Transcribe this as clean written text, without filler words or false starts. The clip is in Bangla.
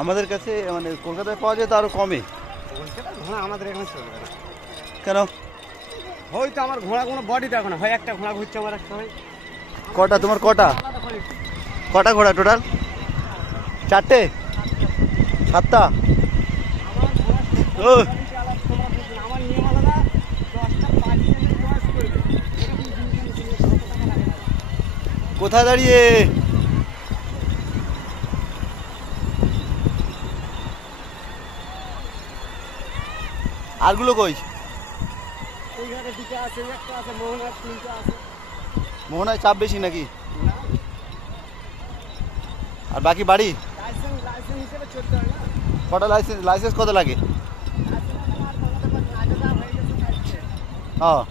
আমাদের কাছে মানে কলকাতায় পাওয়া যায় তো আরো কমে। ঘোড়া আমাদের এখানে চলবে না। কেন? হয়তো আমার ঘোড়া কোনো বডি দেখো না, হয় একটা ঘোড়া ঘুরছে আমার একটা হয়। কটা তোমার, কটা কটা ঘোড়া টোটাল? 4টে 7টা? ও আমার নিয়ম আলাদা, 10টা 5 মিনিট বয়স করবে এরকম দিন কত টাকা লাগে না। কোথায় দাঁড়িয়ে? আরগুলো কই? ওই ঘরে দিকে আছে, একটা আছে, মোহনার 3টা আছে। মোহনায় চাপ বেশি নাকি? আর বাকি বাড়ি? লাইসেন্স হিসেবে চলতে হয় না। কটা লাইসেন্স? লাইসেন্স কত লাগে? লাইসেন্স আমার 15 হয়ে গেছে। হ্যাঁ